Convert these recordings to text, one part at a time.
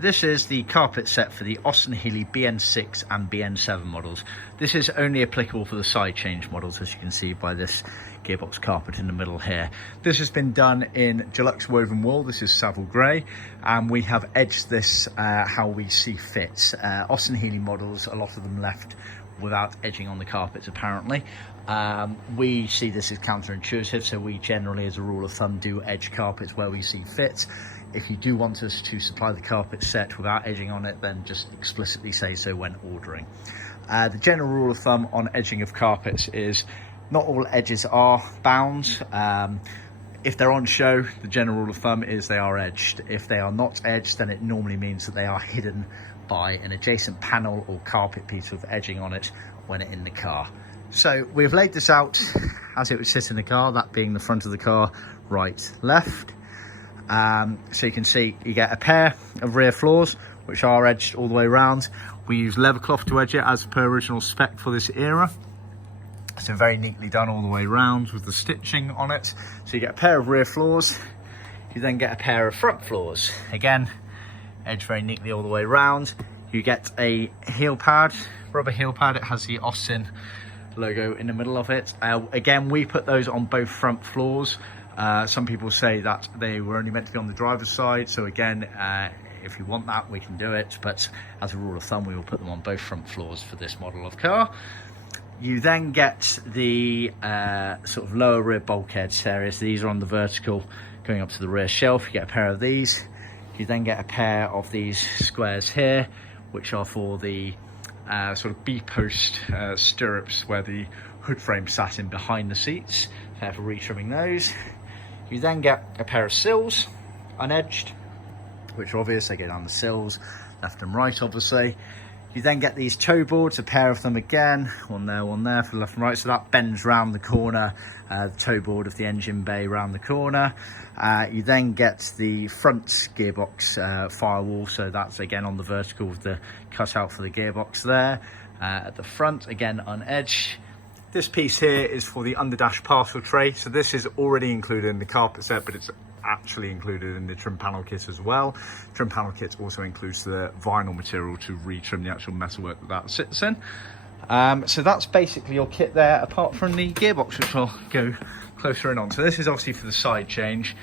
This is the carpet set for the Austin Healey BN6 and BN7 models. This is only applicable for the side change models, as you can see by this gearbox carpet in the middle here. This has been done in Deluxe woven wool. This is Savile Grey, and we have edged this how we see fit. Austin Healey models, a lot of them left without edging on the carpets apparently. We see this as counterintuitive, so we generally, as a rule of thumb, do edge carpets where we see fit. If you do want us to supply the carpet set without edging on it, then just explicitly say so when ordering. The general rule of thumb on edging of carpets is not all edges are bound. If they're on show, the general rule of thumb is they are edged. If they are not edged, then it normally means that they are hidden by an adjacent panel or carpet piece with edging on it when in the car. So we've laid this out as it would sit in the car, that being the front of the car, right, left. So you can see you get a pair of rear floors which are edged all the way around. We use leather cloth to edge it as per original spec for this era. So very neatly done all the way around with the stitching on it. So you get a pair of rear floors. You then get a pair of front floors. Again, edged very neatly all the way around. You get a heel pad, rubber heel pad. It has the Austin logo in the middle of it. Again, we put those on both front floors. Some people say that they were only meant to be on the driver's side, so again, if you want that, we can do it, but as a rule of thumb, we will put them on both front floors for this model of car. You then get the sort of lower rear bulkhead areas. These are on the vertical going up to the rear shelf. You get a pair of these. You then get a pair of these squares here, which are for the sort of B-post stirrups where the hood frame sat in behind the seats. For retrimming those. You then get a pair of sills, unedged, which are obvious. They go down the sills, left and right, obviously. You then get these toe boards, a pair of them again, one there for the left and right. So that bends round the corner, the toe board of the engine bay round the corner. You then get the front gearbox firewall. So that's again on the vertical with the cutout for the gearbox there. At the front, again, unedged. This piece here is for the underdash parcel tray. So this is already included in the carpet set, but it's actually included in the trim panel kit as well. Trim panel kit also includes the vinyl material to retrim the actual metalwork that sits in. So that's basically your kit there, apart from the gearbox, which I'll go closer in on. So this is obviously for the side change.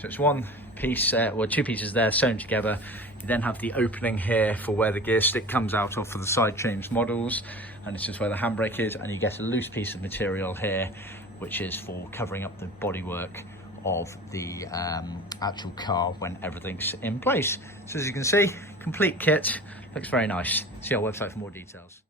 So it's one piece, or two pieces there sewn together. You then have the opening here for where the gear stick comes out of for the side change models, and this is where the handbrake is, and you get a loose piece of material here which is for covering up the bodywork of the actual car when everything's in place. So as you can see, complete kit, looks very nice. See our website for more details.